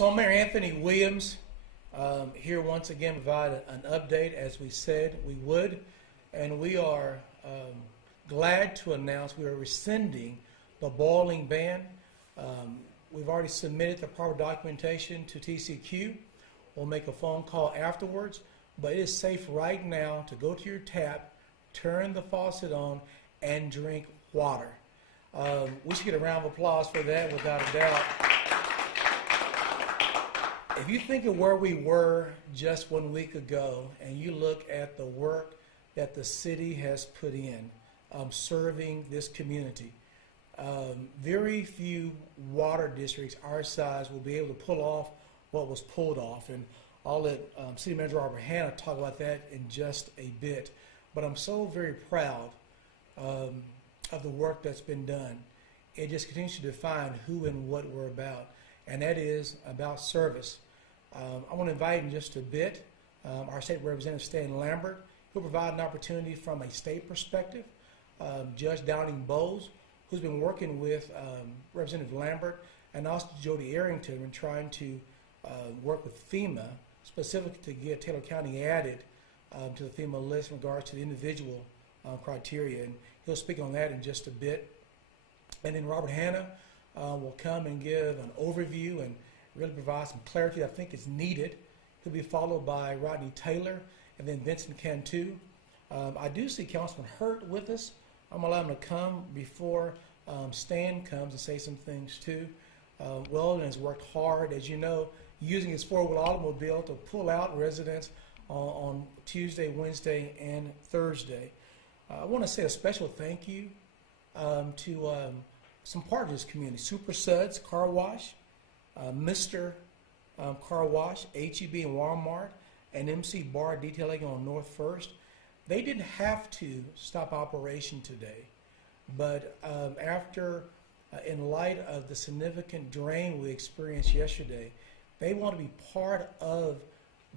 So I'm Mayor Anthony Williams, here once again provide an update as we said we would, and we are glad to announce we are rescinding the boiling ban. We've already submitted the proper documentation to TCQ. We'll make a phone call afterwards, but it is safe right now to go to your tap, turn the faucet on, and drink water. We should get a round of applause for that without a doubt. If you think of where we were just 1 week ago and you look at the work that the city has put in serving this community, very few water districts our size will be able to pull off what was pulled off. And I'll let City Manager Robert Hanna talk about that in just a bit. But I'm so very proud of the work that's been done. It just continues to define who and what we're about, and that is about service. I want to invite in just a bit our State Representative Stan Lambert, who'll provide an opportunity from a state perspective. Judge Downing Bowles, who's been working with Representative Lambert and also Jody Arrington in trying to work with FEMA, specifically to get Taylor County added to the FEMA list in regards to the individual criteria. And he'll speak on that in just a bit. And then Robert Hanna will come and give an overview and really provide some clarity I think is needed. He'll be followed by Rodney Taylor and then Vincent Cantu. I do see Councilman Hurt with us. I'm going to allow him to come before Stan comes and say some things too. Weldon has worked hard, as you know, using his four-wheel automobile to pull out residents on Tuesday, Wednesday, and Thursday. I want to say a special thank you to some part of this community. Super Suds Car Wash, Mr. Car Wash, HEB and Walmart, and MC Bar Detailing on North First. They didn't have to stop operation today, but in light of the significant drain we experienced yesterday, they want to be part of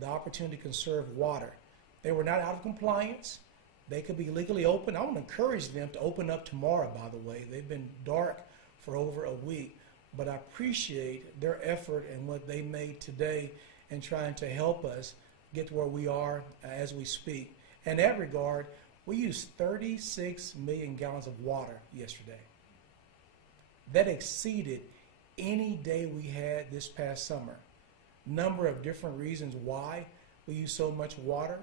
the opportunity to conserve water. They were not out of compliance. They could be legally open. I want to encourage them to open up tomorrow, by the way. They've been dark for over a week, but I appreciate their effort and what they made today in trying to help us get to where we are as we speak. In that regard, we used 36 million gallons of water yesterday. That exceeded any day we had this past summer. Number of different reasons why we use so much water.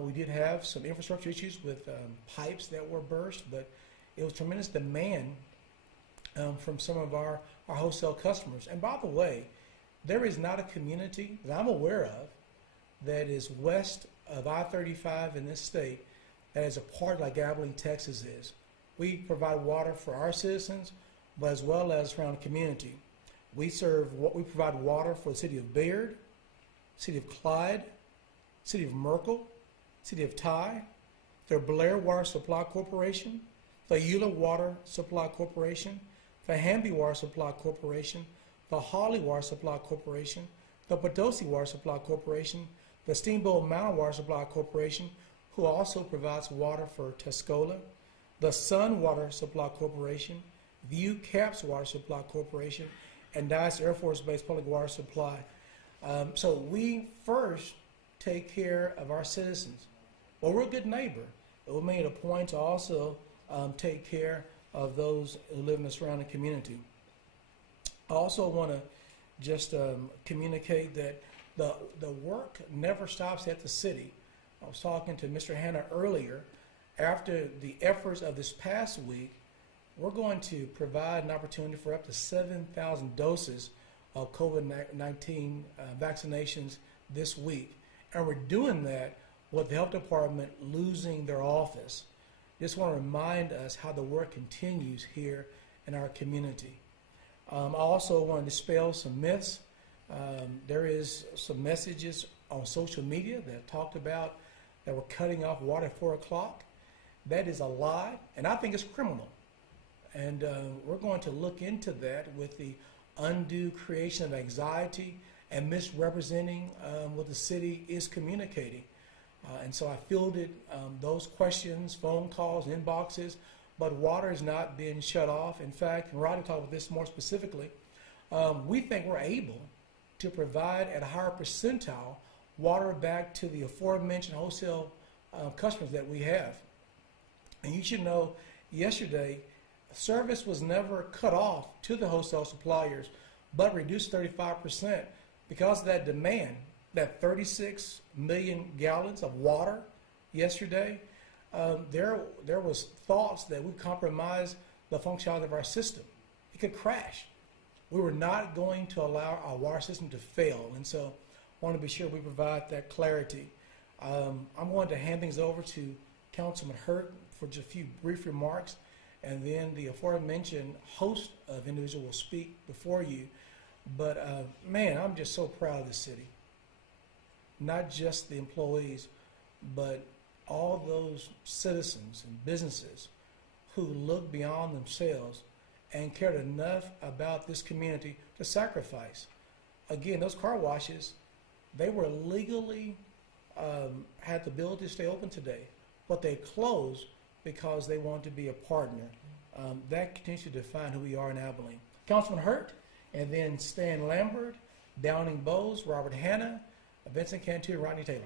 We did have some infrastructure issues with pipes that were burst, but it was tremendous demand from some of our wholesale customers. And by the way, there is not a community that I'm aware of that is west of I-35 in this state that is a part like Abilene, Texas is. We provide water for our citizens, but as well as around the community. We provide water for the city of Bayard, city of Clyde, city of Merkel, city of Ty, the Blair Water Supply Corporation, the Eula Water Supply Corporation, the Hamby Water Supply Corporation, the Hawley Water Supply Corporation, the Potosi Water Supply Corporation, the Steamboat Mountain Water Supply Corporation, who also provides water for Tuscola, the Sun Water Supply Corporation, View Caps Water Supply Corporation, and Dyess Air Force Base Public Water Supply. So we first take care of our citizens. Well, we're a good neighbor, but we made a point to also take care of those who live in the surrounding community. I also want to just communicate that the work never stops at the city. I was talking to Mr. Hanna earlier. After the efforts of this past week, we're going to provide an opportunity for up to 7,000 doses of COVID-19 vaccinations this week. And we're doing that with the health department losing their office. Just want to remind us how the work continues here in our community. I also want to dispel some myths. There is some messages on social media that talked about that we're cutting off water at 4 o'clock. That is a lie, and I think it's criminal. And we're going to look into that with the undue creation of anxiety and misrepresenting what the city is communicating. And so I fielded those questions, phone calls, inboxes, but water is not being shut off. In fact, and Rodney talked about this more specifically, we think we're able to provide at a higher percentile water back to the aforementioned wholesale customers that we have. And you should know, yesterday, service was never cut off to the wholesale suppliers, but reduced 35% because of that demand, that 36 million gallons of water yesterday. There was thoughts that we compromise the functionality of our system. It could crash. We were not going to allow our water system to fail, and so I want to be sure we provide that clarity. I'm going to hand things over to Councilman Hurt for just a few brief remarks, and then the aforementioned host of individuals will speak before you. But man, I'm just so proud of the city. Not just the employees, but all those citizens and businesses who look beyond themselves and cared enough about this community to sacrifice. Again, those car washes, they were legally had the ability to stay open today, but they closed because they want to be a partner. That continues to define who we are in Abilene. Councilman Hurt, and then Stan Lambert, Downing Bowes, Robert Hanna, Vincent Cantu, and Rodney Taylor.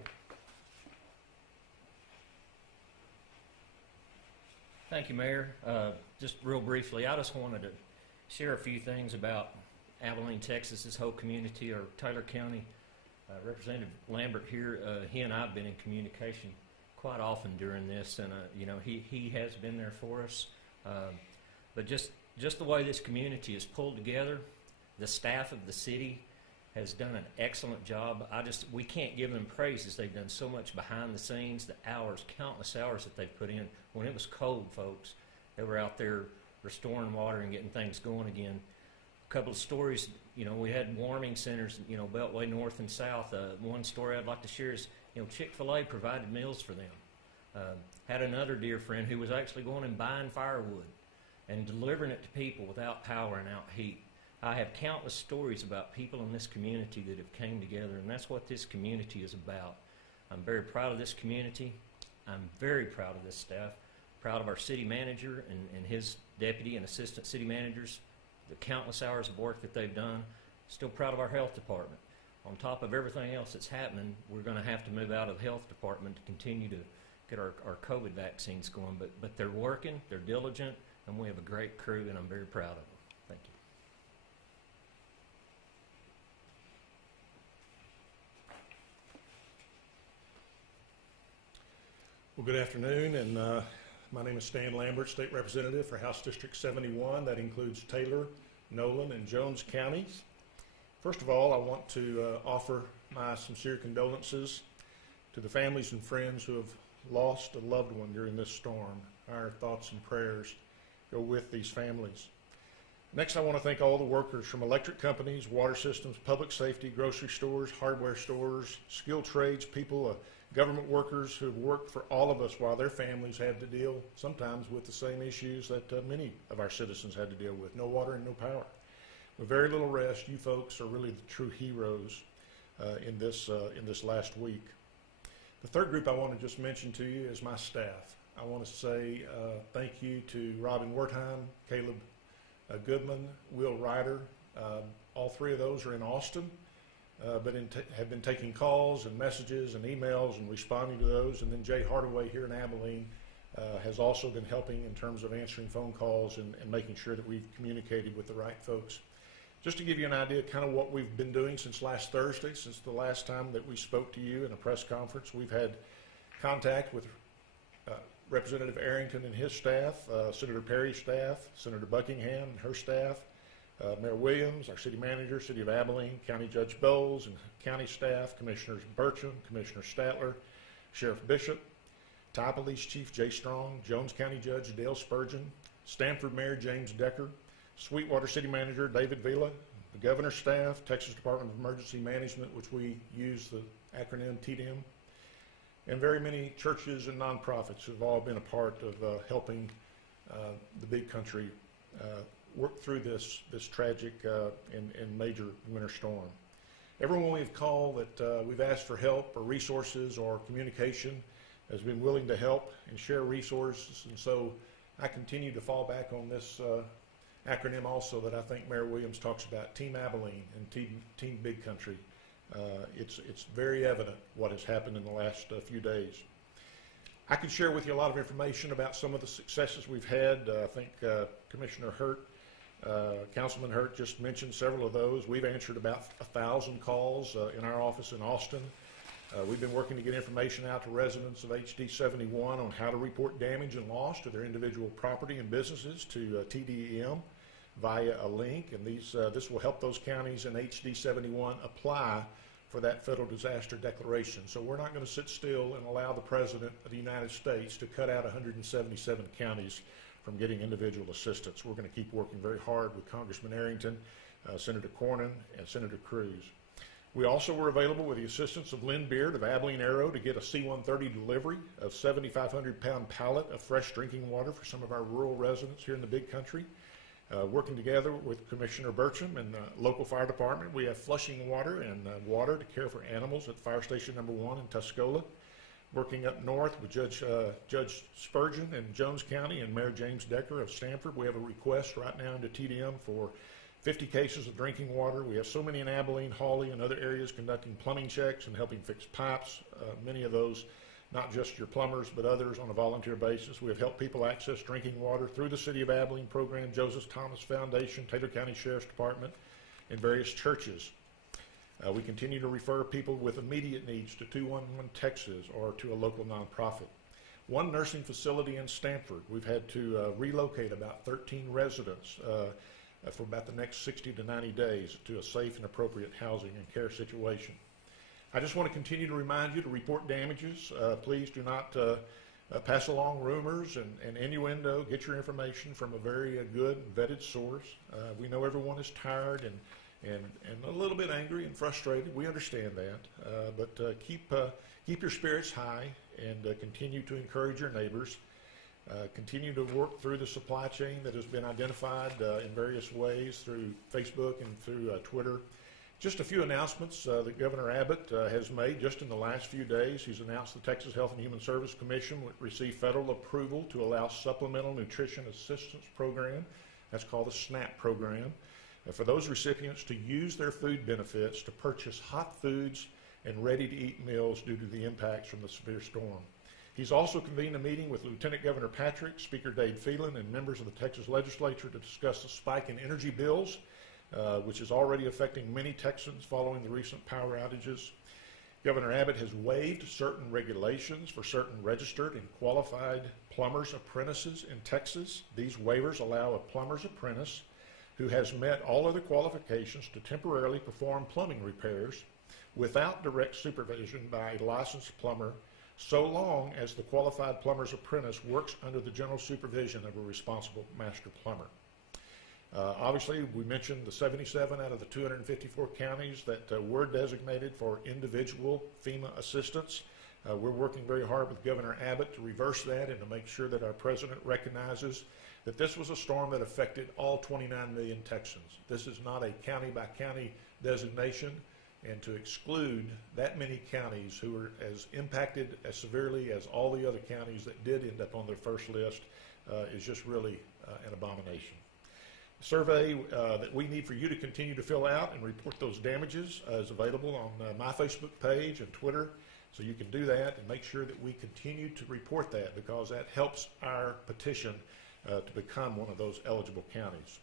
Thank you, Mayor. Just real briefly, I just wanted to share a few things about Abilene, Texas, this whole community, or Taylor County. Representative Lambert here, he and I have been in communication quite often during this, and you know, he has been there for us. But just the way this community is pulled together, the staff of the city has done an excellent job. We can't give them praises. They've done so much behind the scenes, the hours, countless hours that they've put in. When it was cold, folks, they were out there restoring water and getting things going again. A couple of stories, you know, we had warming centers, you know, Beltway North and South. One story I'd like to share is, you know, Chick-fil-A provided meals for them. Had another dear friend who was actually going and buying firewood and delivering it to people without power and out heat. I have countless stories about people in this community that have came together, and that's what this community is about. I'm very proud of this community. I'm very proud of this staff, proud of our city manager and his deputy and assistant city managers, the countless hours of work that they've done. Still proud of our health department. On top of everything else that's happening, we're going to have to move out of the health department to continue to get our COVID vaccines going. But they're working, they're diligent, and we have a great crew, and I'm very proud of them. Thank you. Well, good afternoon, and my name is Stan Lambert, State Representative for House District 71. That includes Taylor, Nolan, and Jones counties. First of all, I want to offer my sincere condolences to the families and friends who have lost a loved one during this storm. Our thoughts and prayers go with these families. Next, I want to thank all the workers from electric companies, water systems, public safety, grocery stores, hardware stores, skilled trades people, government workers who have worked for all of us while their families had to deal sometimes with the same issues that many of our citizens had to deal with: no water and no power. With very little rest, you folks are really the true heroes in this last week. The third group I want to just mention to you is my staff. I want to say thank you to Robin Wertheim, Caleb Goodman, Will Ryder. All three of those are in Austin, but have been taking calls and messages and emails and responding to those. And then Jay Hardaway here in Abilene has also been helping in terms of answering phone calls and making sure that we've communicated with the right folks. Just to give you an idea kind of what we've been doing since last Thursday, since the last time that we spoke to you in a press conference, we've had contact with Representative Arrington and his staff, Senator Perry's staff, Senator Buckingham and her staff, Mayor Williams, our city manager, City of Abilene, County Judge Bowles and county staff, Commissioners Bertram, Commissioner Statler, Sheriff Bishop, Ty Police Chief Jay Strong, Jones County Judge Dale Spurgeon, Stanford Mayor James Decker, Sweetwater City Manager David Vila, the Governor's staff, Texas Department of Emergency Management, which we use the acronym TDM, and very many churches and nonprofits who have all been a part of helping the big country work through this tragic and major winter storm. Everyone we've called that we've asked for help or resources or communication has been willing to help and share resources, and so I continue to fall back on this acronym also that I think Mayor Williams talks about, Team Abilene and Team Big Country. It's very evident what has happened in the last few days. I could share with you a lot of information about some of the successes we've had. I think Commissioner Hurt, Councilman Hurt just mentioned several of those. We've answered about 1,000 calls in our office in Austin. We've been working to get information out to residents of HD 71 on how to report damage and loss to their individual property and businesses to TDEM via a link, and this will help those counties in HD 71 apply for that federal disaster declaration. So we're not going to sit still and allow the President of the United States to cut out 177 counties from getting individual assistance. We're going to keep working very hard with Congressman Arrington, Senator Cornyn, and Senator Cruz. We also were available with the assistance of Lynn Beard of Abilene Aero to get a C-130 delivery of 7,500-pound pallet of fresh drinking water for some of our rural residents here in the Big Country. Working together with Commissioner Burcham and the local fire department, we have flushing water and water to care for animals at Fire Station Number 1 in Tuscola. Working up north with Judge Spurgeon in Jones County and Mayor James Decker of Stanford, we have a request right now into TDM for 50 cases of drinking water. We have so many in Abilene, Hawley, and other areas conducting plumbing checks and helping fix pipes. Many of those, not just your plumbers, but others on a volunteer basis. We have helped people access drinking water through the City of Abilene program, Joseph Thomas Foundation, Taylor County Sheriff's Department, and various churches. We continue to refer people with immediate needs to 211 Texas or to a local nonprofit. One nursing facility in Stanford, we've had to relocate about 13 residents for about the next 60 to 90 days to a safe and appropriate housing and care situation. I just want to continue to remind you to report damages. Please do not pass along rumors and innuendo. Get your information from a very good vetted source. We know everyone is tired and a little bit angry and frustrated. We understand that, but keep your spirits high and continue to encourage your neighbors. Continue to work through the supply chain that has been identified in various ways through Facebook and through Twitter. Just a few announcements that Governor Abbott has made just in the last few days. He's announced the Texas Health and Human Service Commission would receive federal approval to allow Supplemental Nutrition Assistance Program, that's called the SNAP program, for those recipients to use their food benefits to purchase hot foods and ready-to-eat meals due to the impacts from the severe storm. He's also convened a meeting with Lieutenant Governor Patrick, Speaker Dade Phelan, and members of the Texas Legislature to discuss the spike in energy bills, which is already affecting many Texans following the recent power outages. Governor Abbott has waived certain regulations for certain registered and qualified plumber's apprentices in Texas. These waivers allow a plumber's apprentice who has met all other qualifications to temporarily perform plumbing repairs without direct supervision by a licensed plumber, so long as the qualified plumber's apprentice works under the general supervision of a responsible master plumber. Obviously, we mentioned the 77 out of the 254 counties that were designated for individual FEMA assistance. We're working very hard with Governor Abbott to reverse that and to make sure that our president recognizes that this was a storm that affected all 29 million Texans. This is not a county-by-county designation, and to exclude that many counties who are as impacted as severely as all the other counties that did end up on their first list is just really an abomination. The survey that we need for you to continue to fill out and report those damages is available on my Facebook page and Twitter, so you can do that and make sure that we continue to report that, because that helps our petition to become one of those eligible counties.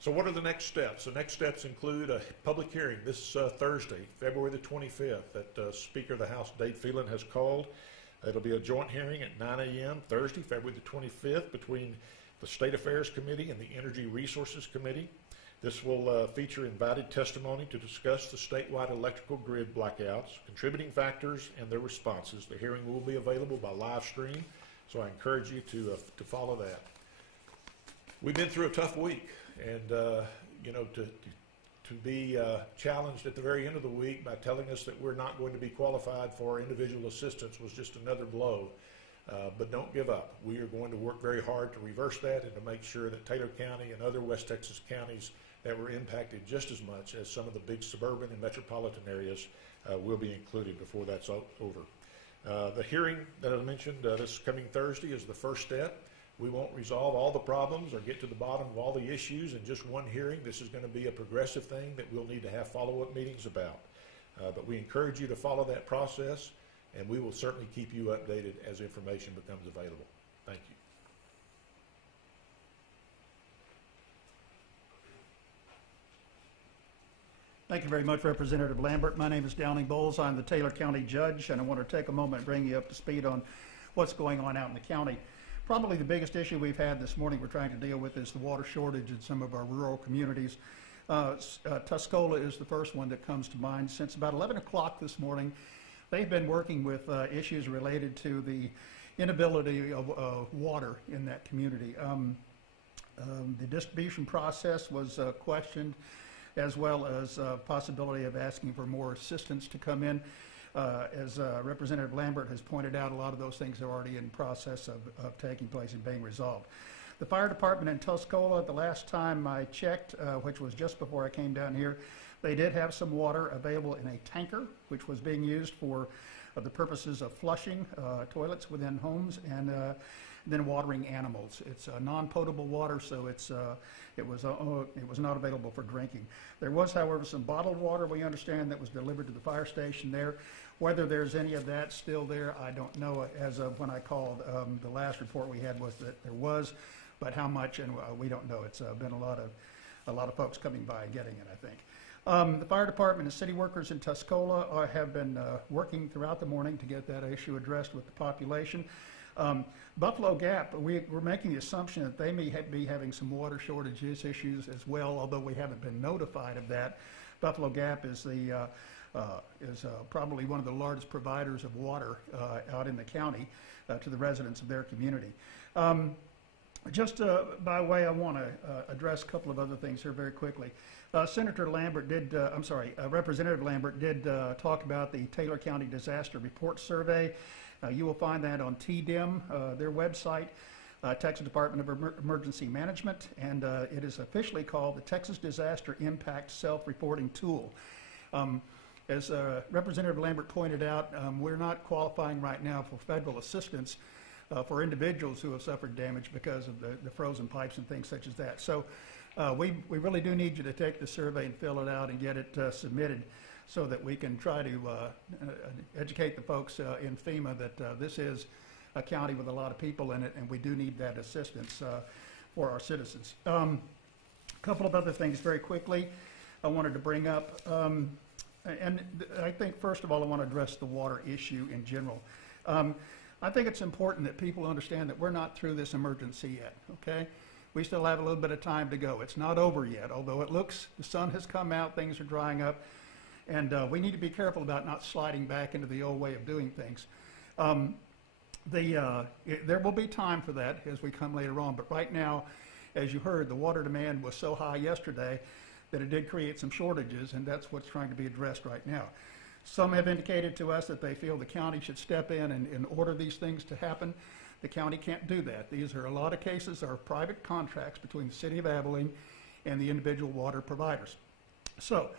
So what are the next steps? The next steps include a public hearing this Thursday, February the 25th, that Speaker of the House, Dade Phelan, has called. It'll be a joint hearing at 9 a.m. Thursday, February the 25th, between the State Affairs Committee and the Energy Resources Committee. This will feature invited testimony to discuss the statewide electrical grid blackouts, contributing factors, and their responses. The hearing will be available by live stream, so I encourage you to follow that. We've been through a tough week, and you know, to be challenged at the very end of the week by telling us that we're not going to be qualified for individual assistance was just another blow. But don't give up. We are going to work very hard to reverse that and to make sure that Taylor County and other West Texas counties that were impacted just as much as some of the big suburban and metropolitan areas will be included before that's over. The hearing that I mentioned this coming Thursday is the first step. We won't resolve all the problems or get to the bottom of all the issues in just one hearing. This is going to be a progressive thing that we'll need to have follow-up meetings about. But we encourage you to follow that process, and we will certainly keep you updated as information becomes available. Thank you. Thank you very much, Representative Lambert. My name is Downing Bowles. I'm the Taylor County Judge, and I want to take a moment and bring you up to speed on what's going on out in the county. Probably the biggest issue we've had this morning we're trying to deal with is the water shortage in some of our rural communities. Tuscola is the first one that comes to mind. Since about 11 o'clock this morning, they've been working with issues related to the inability of water in that community. The distribution process was questioned, as well as possibility of asking for more assistance to come in. As Representative Lambert has pointed out, a lot of those things are already in process of taking place and being resolved. The fire department in Tuscola, the last time I checked, which was just before I came down here, they did have some water available in a tanker, which was being used for the purposes of flushing toilets within homes and then watering animals. It's non-potable water, so it was not available for drinking. There was, however, some bottled water, we understand, that was delivered to the fire station there. Whether there's any of that still there, I don't know. As of when I called, the last report we had was that there was, but how much, and we don't know. It's been a lot of folks coming by and getting it, I think. The fire department and city workers in Tuscola have been working throughout the morning to get that issue addressed with the population. Buffalo Gap, we're making the assumption that they may be having some water shortages issues as well, although we haven't been notified of that. Buffalo Gap is probably one of the largest providers of water out in the county to the residents of their community. Just by way, I want to address a couple of other things here very quickly. Representative Lambert did talk about the Taylor County Disaster Report Survey. You will find that on TDIM, their website, Texas Department of Emergency Management, and it is officially called the Texas Disaster Impact Self-Reporting Tool. As Representative Lambert pointed out, we're not qualifying right now for federal assistance for individuals who have suffered damage because of the frozen pipes and things such as that. So we really do need you to take the survey and fill it out and get it submitted, so that we can try to educate the folks in FEMA that this is a county with a lot of people in it, and we do need that assistance for our citizens. A couple of other things very quickly I wanted to bring up. And I think, first of all, I want to address the water issue in general. I think it's important that people understand that we're not through this emergency yet, okay? We still have a little bit of time to go. It's not over yet, although it looks, the sun has come out, things are drying up. And we need to be careful about not sliding back into the old way of doing things. There will be time for that as we come later on, but right now, as you heard, the water demand was so high yesterday that it did create some shortages, and that's what's trying to be addressed right now. Some have indicated to us that they feel the county should step in and order these things to happen. The county can't do that. These are, a lot of cases, are private contracts between the city of Abilene and the individual water providers. So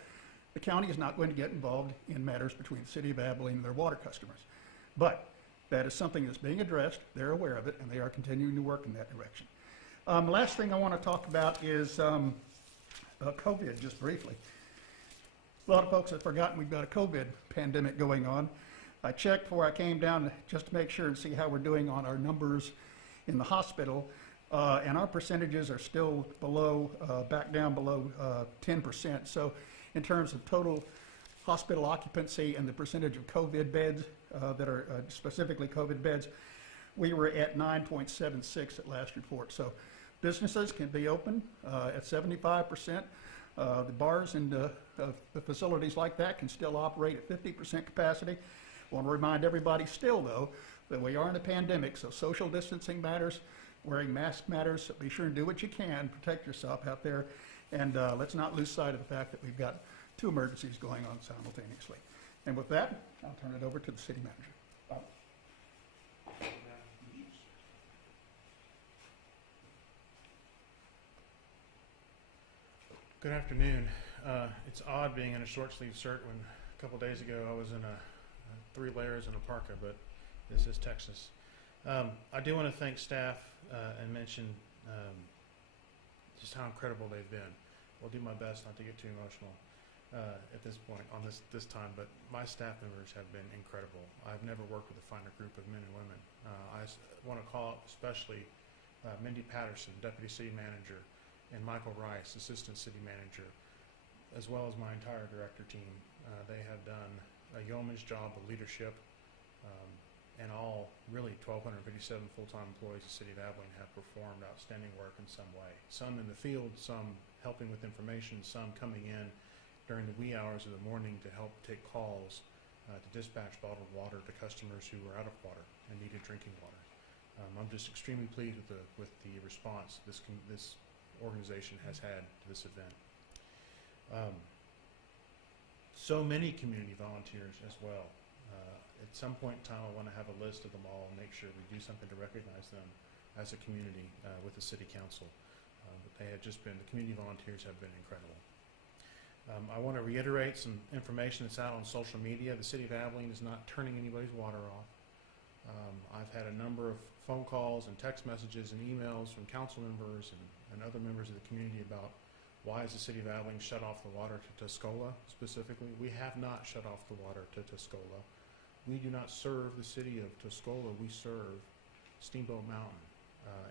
the county is not going to get involved in matters between the city of Abilene and their water customers. But that is something that's being addressed. They're aware of it, and they are continuing to work in that direction. Last thing I want to talk about is COVID, just briefly. A lot of folks have forgotten we've got a COVID pandemic going on. I checked before I came down just to make sure and see how we're doing on our numbers in the hospital, and our percentages are still below, back down below 10%. So in terms of total hospital occupancy and the percentage of COVID beds that are specifically COVID beds, we were at 9.76 at last report. So businesses can be open at 75%. The bars and the facilities like that can still operate at 50% capacity. I want to remind everybody still, though, that we are in a pandemic, so social distancing matters, wearing masks matters, so be sure and do what you can, protect yourself out there, and let's not lose sight of the fact that we've got two emergencies going on simultaneously. And with that, I'll turn it over to the city manager. Bob. Good afternoon. It's odd being in a short sleeve shirt when a couple days ago I was in 3 layers and a parka, but this is Texas. I do want to thank staff and mention just how incredible they've been. I'll do my best not to get too emotional at this point on this time, but my staff members have been incredible. I've never worked with a finer group of men and women. I want to call out especially Mindy Patterson, Deputy City Manager, and Michael Rice, Assistant City Manager, as well as my entire director team. They have done a yeoman's job of leadership, and all really 1,257 full-time employees of the City of Abilene have performed outstanding work in some way. Some in the field, some helping with information, some coming in during the wee hours of the morning to help take calls to dispatch bottled water to customers who were out of water and needed drinking water. I'm just extremely pleased with the response this organization has had to this event. So many community volunteers as well. At some point in time, I want to have a list of them all and make sure we do something to recognize them as a community with the City Council. But they have just been, the community volunteers have been incredible. I want to reiterate some information that's out on social media. The City of Abilene is not turning anybody's water off. I've had a number of phone calls and text messages and emails from council members and other members of the community about why is the City of Abilene shut off the water to Tuscola specifically. We have not shut off the water to Tuscola. We do not serve the city of Tuscola. We serve Steamboat Mountain.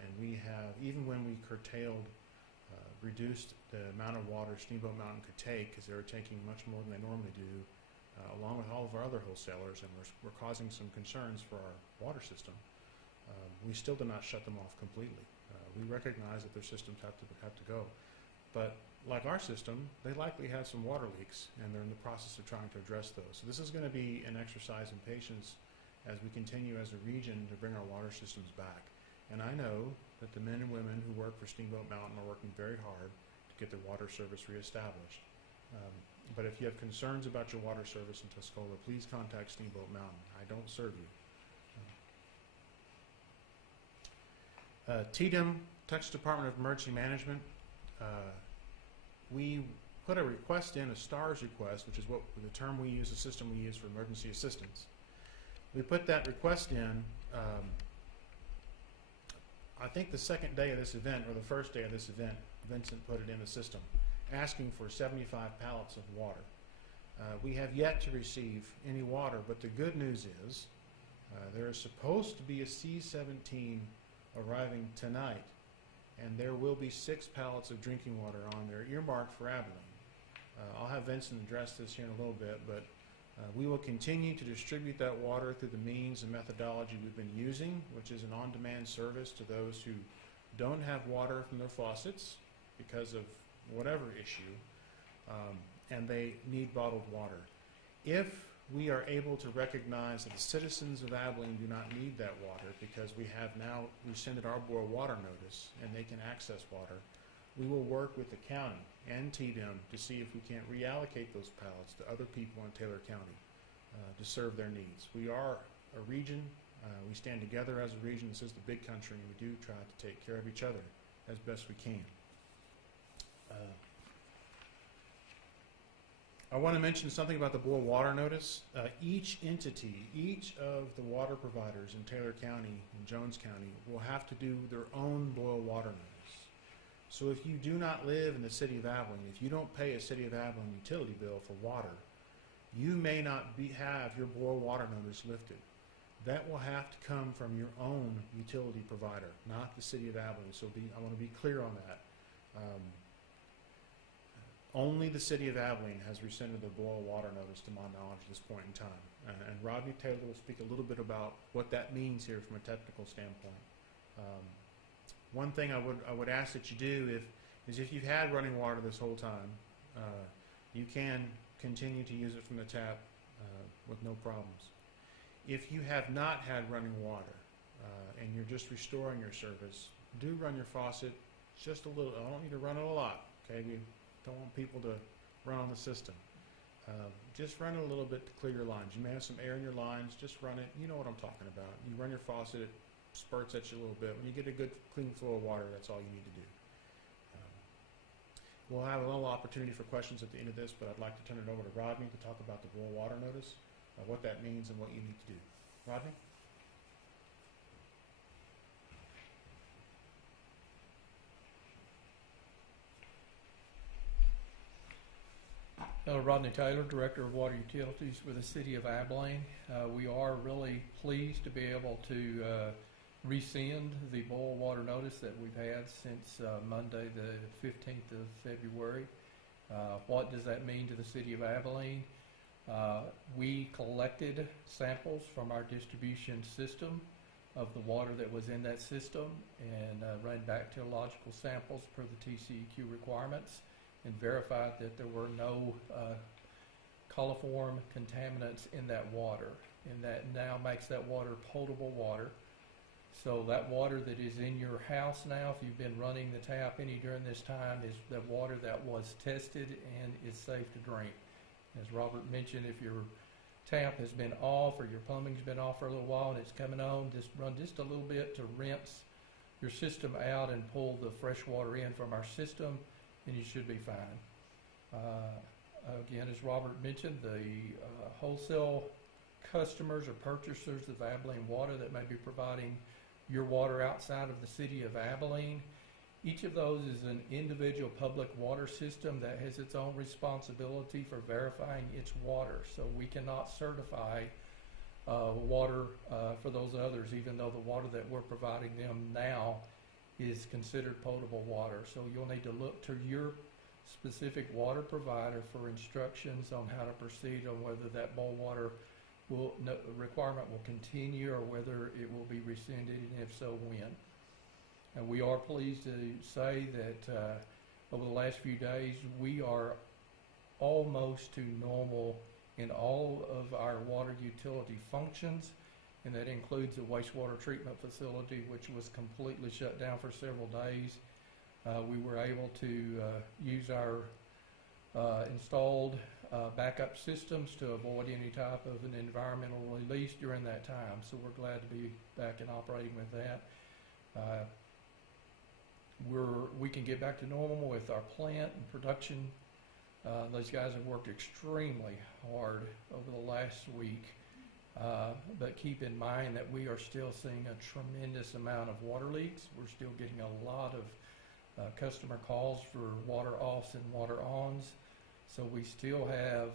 And we have, even when we curtailed, reduced the amount of water Steamboat Mountain could take, because they were taking much more than they normally do, along with all of our other wholesalers, and we're causing some concerns for our water system. We still did not shut them off completely. We recognize that their systems have to go. But like our system, they likely have some water leaks, and they're in the process of trying to address those. So this is going to be an exercise in patience as we continue as a region to bring our water systems back. And I know that the men and women who work for Steamboat Mountain are working very hard to get their water service reestablished. But if you have concerns about your water service in Tuscola, please contact Steamboat Mountain. I don't serve you. TDEM, Texas Department of Emergency Management, we put a request in, a STARS request, which is what the term we use, the system we use for emergency assistance. We put that request in, I think the second day of this event, or the first day of this event, Vincent put it in the system, asking for 75 pallets of water. We have yet to receive any water, but the good news is there is supposed to be a C-17 arriving tonight, and there will be 6 pallets of drinking water on there, earmarked for Abilene. I'll have Vincent address this here in a little bit, but we will continue to distribute that water through the means and methodology we've been using, which is an on-demand service to those who don't have water from their faucets because of whatever issue, and they need bottled water. If we are able to recognize that the citizens of Abilene do not need that water because we have now rescinded our boil water notice and they can access water, we will work with the county and TDEM to see if we can't reallocate those pallets to other people in Taylor County to serve their needs. We are a region. We stand together as a region. This is the big country, and we do try to take care of each other as best we can. I want to mention something about the boil water notice. Each entity, each of the water providers in Taylor County and Jones County will have to do their own boil water notice. So if you do not live in the City of Abilene, if you don't pay a City of Abilene utility bill for water, you may not have your boil water notice lifted. That will have to come from your own utility provider, not the City of Abilene. So I want to be clear on that. Only the City of Abilene has rescinded the boil water notice to my knowledge at this point in time. And Rodney Taylor will speak a little bit about what that means here from a technical standpoint. One thing I would ask that you do is if you've had running water this whole time, you can continue to use it from the tap with no problems. If you have not had running water and you're just restoring your service, do run your faucet just a little. I don't need to run it a lot, okay? We don't want people to run on the system. Just run it a little bit to clear your lines. You may have some air in your lines, just run it. You know what I'm talking about. You run your faucet, it spurts at you a little bit. When you get a good clean flow of water, that's all you need to do. We'll have a little opportunity for questions at the end of this, but I'd like to turn it over to Rodney to talk about the boil water notice, what that means and what you need to do. Rodney? Rodney Taylor, Director of Water Utilities with the City of Abilene. We are really pleased to be able to rescind the boil water notice that we've had since Monday the 15th of February. What does that mean to the City of Abilene? We collected samples from our distribution system of the water that was in that system and ran bacteriological samples per the TCEQ requirements and verified that there were no coliform contaminants in that water, and that now makes that water potable water. So that water that is in your house now, if you've been running the tap any during this time, is the water that was tested and is safe to drink. As Robert mentioned, if your tap has been off or your plumbing's been off for a little while and it's coming on, just run just a little bit to rinse your system out and pull the fresh water in from our system, and you should be fine. Again, as Robert mentioned, the wholesale customers or purchasers of Abilene water that may be providing your water outside of the City of Abilene, each of those is an individual public water system that has its own responsibility for verifying its water. So we cannot certify water for those others, even though the water that we're providing them now is considered potable water. So you'll need to look to your specific water provider for instructions on how to proceed on whether that boil water requirement will continue or whether it will be rescinded, and if so, when. And we are pleased to say that over the last few days, we are almost to normal in all of our water utility functions, and that includes the wastewater treatment facility, which was completely shut down for several days. We were able to use our installed backup systems to avoid any type of an environmental release during that time. So we're glad to be back and operating with that. We can get back to normal with our plant and production. Those guys have worked extremely hard over the last week. But keep in mind that we are still seeing a tremendous amount of water leaks. We're still getting a lot of customer calls for water offs and water ons. So we still have,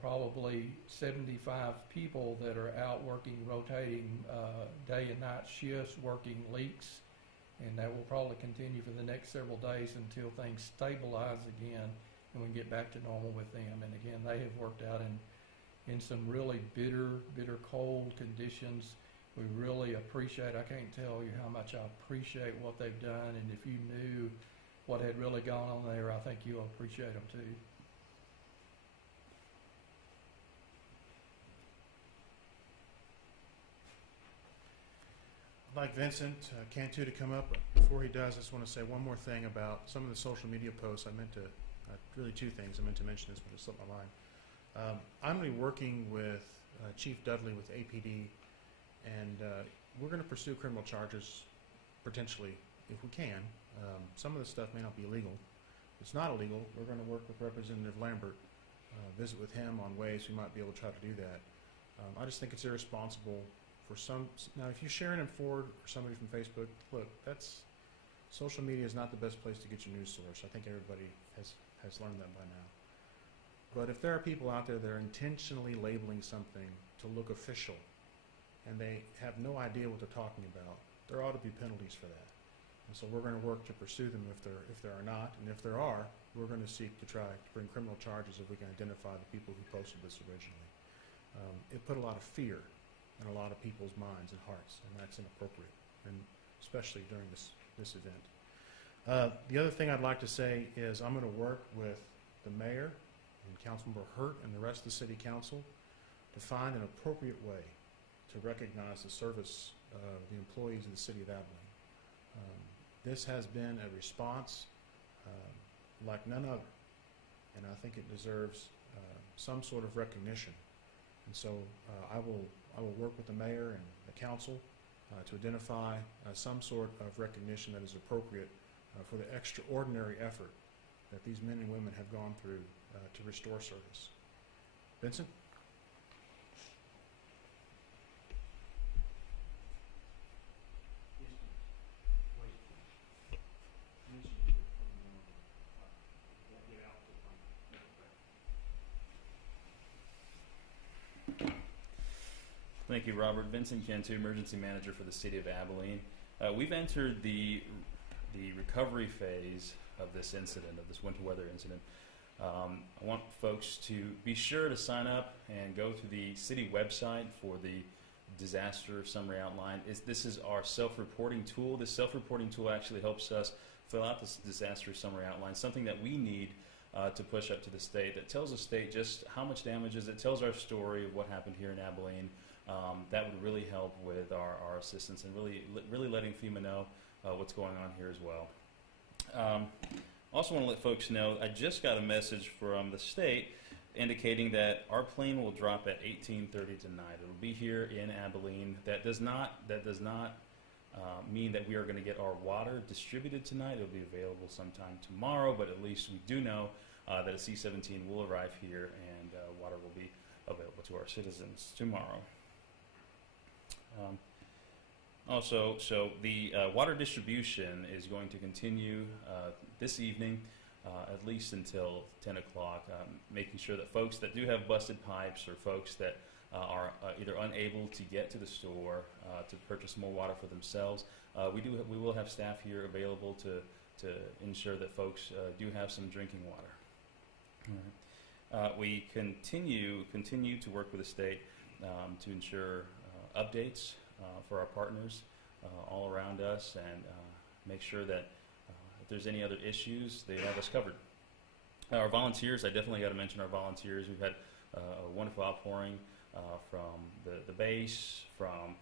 probably 75 people that are out working, rotating day and night shifts, working leaks. And that will probably continue for the next several days until things stabilize again and we get back to normal with them. And again, they have worked out in some really bitter cold conditions. We really appreciate, I can't tell you how much I appreciate what they've done. And if you knew what had really gone on there, I think you'll appreciate them too. I'd like Vincent Cantu to come up. Before he does, I just want to say one more thing about some of the social media posts. Really two things. I meant to mention this, but it slipped my mind. I'm going to be working with Chief Dudley with APD, and we're going to pursue criminal charges, potentially, if we can. Some of the stuff may not be illegal. If it's not illegal, we're going to work with Representative Lambert, visit with him on ways we might be able to try to do that. I just think it's irresponsible for some. Now, if you share an forward or somebody from Facebook, look, social media is not the best place to get your news source. I think everybody has learned that by now. But if there are people out there that are intentionally labeling something to look official and they have no idea what they're talking about, there ought to be penalties for that. And so we're going to work to pursue them if there are not. And if there are, we're going to seek to try to bring criminal charges if we can identify the people who posted this originally. It put a lot of fear in a lot of people's minds and hearts, and that's inappropriate, and especially during this event. The other thing I'd like to say is I'm going to work with the mayor and Councilmember Hurt and the rest of the city council to find an appropriate way to recognize the service of the employees of the city of Abilene. This has been a response like none other, and I think it deserves some sort of recognition. And so I will work with the mayor and the council to identify some sort of recognition that is appropriate for the extraordinary effort that these men and women have gone through to restore service. Vincent? Thank you, Robert. Vincent Cantu, Emergency Manager for the City of Abilene. We've entered the recovery phase of this incident, of this winter weather incident. I want folks to be sure to sign up and go to the city website for the disaster summary outline. This is our self-reporting tool. This self-reporting tool actually helps us fill out this disaster summary outline, something that we need to push up to the state, that tells the state just how much damage is. It tells our story of what happened here in Abilene. That would really help with our assistance and really letting FEMA know what's going on here as well. Also want to let folks know, I just got a message from the state indicating that our plane will drop at 18:30 tonight. It'll be here in Abilene. That does not mean that we are going to get our water distributed tonight. It'll be available sometime tomorrow, but at least we do know that a C-17 will arrive here and water will be available to our citizens tomorrow. Also, so the water distribution is going to continue this evening, at least until 10 o'clock, making sure that folks that do have busted pipes or folks that are either unable to get to the store to purchase more water for themselves, we will have staff here available to ensure that folks do have some drinking water. We continue to work with the state to ensure updates for our partners all around us and make sure that if there's any other issues, they have us covered. Our volunteers, I definitely got to mention our volunteers. We've had a wonderful outpouring from the base, from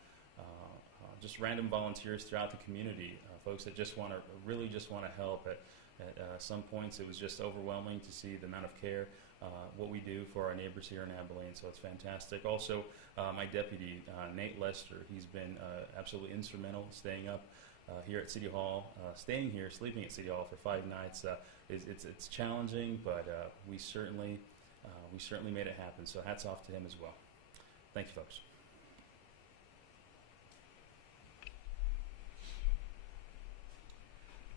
just random volunteers throughout the community, folks that really just want to help. At some points, it was just overwhelming to see the amount of care what we do for our neighbors here in Abilene, so it's fantastic. Also, my deputy, Nate Lester, he's been absolutely instrumental staying up here at City Hall, sleeping at City Hall for 5 nights. It's challenging, but we certainly made it happen, so hats off to him as well. Thank you, folks.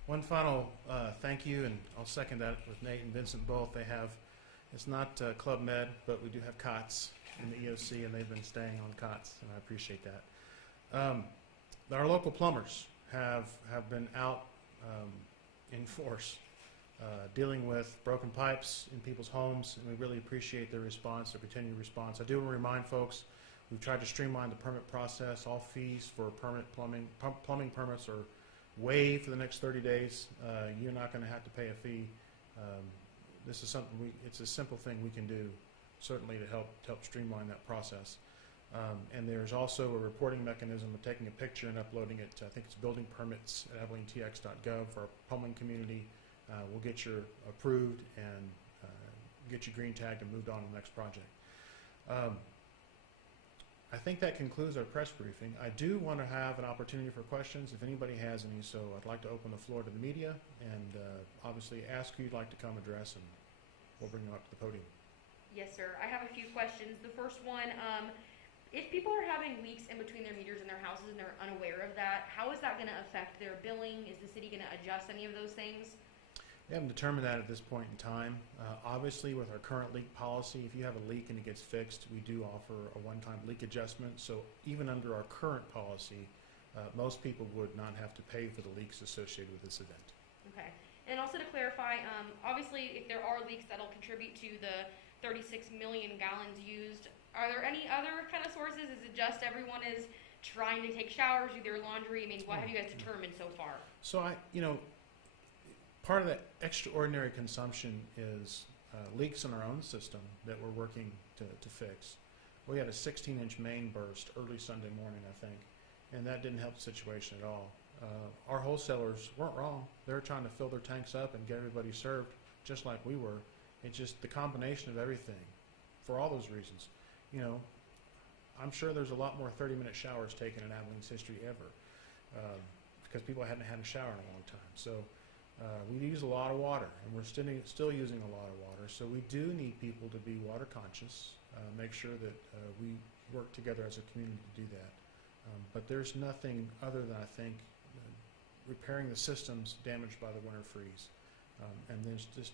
One final thank you, and I'll second that with Nate and Vincent both. It's not Club Med, but we do have cots in the EOC, and they've been staying on cots, and I appreciate that. Our local plumbers have been out in force dealing with broken pipes in people's homes, and we really appreciate their response, their continued response. I do want to remind folks, we've tried to streamline the permit process. All fees for plumbing permits are waived for the next 30 days. You're not going to have to pay a fee. This is something it's a simple thing we can do, certainly to help streamline that process. And there's also a reporting mechanism of taking a picture and uploading it to, I think it's building permits at AbileneTX.gov for our plumbing community. We'll get you approved and get you green tagged and moved on to the next project. I think that concludes our press briefing. I do want to have an opportunity for questions if anybody has any, so I'd like to open the floor to the media and obviously ask who you'd like to come address, and we'll bring you up to the podium. Yes, sir. I have a few questions. The first one, if people are having leaks in between their meters in their houses and they're unaware of that, how is that going to affect their billing? Is the city going to adjust any of those things? We haven't determined that at this point in time. Obviously, with our current leak policy, if you have a leak and it gets fixed, we do offer a one-time leak adjustment. So even under our current policy, most people would not have to pay for the leaks associated with this event. Okay. And also to clarify, obviously, if there are leaks that'll contribute to the 36 million gallons used, are there any other kind of sources? Is it just everyone is trying to take showers, do their laundry? I mean, what have you guys determined so far? So part of that extraordinary consumption is leaks in our own system that we're working to fix. We had a 16-inch main burst early Sunday morning, I think, and that didn't help the situation at all. Our wholesalers weren't wrong. They were trying to fill their tanks up and get everybody served just like we were. It's just the combination of everything for all those reasons. I'm sure there's a lot more 30-minute showers taken in Abilene's history ever because people hadn't had a shower in a long time. So we use a lot of water, and we're still using a lot of water. So we do need people to be water conscious, make sure that we work together as a community to do that. But there's nothing other than, I think, repairing the systems damaged by the winter freeze. And there's just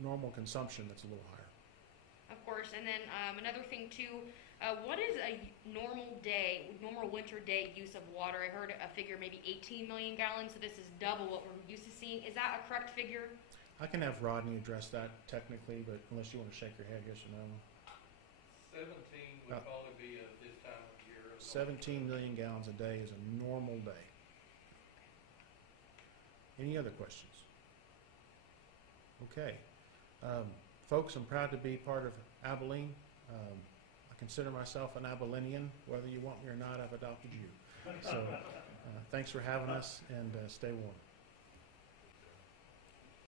normal consumption that's a little higher. of course. And then another thing too, what is a normal winter day use of water? I heard a figure maybe 18 million gallons, so this is double what we're used to seeing. Is that a correct figure? I can have Rodney address that technically, but unless you want to shake your head, yes or no. 17 would probably be this time of year. 17 million gallons a day is a normal day. Any other questions? Okay. Folks, I'm proud to be part of Abilene. I consider myself an Abilenian. Whether you want me or not, I've adopted you. So thanks for having us, and stay warm.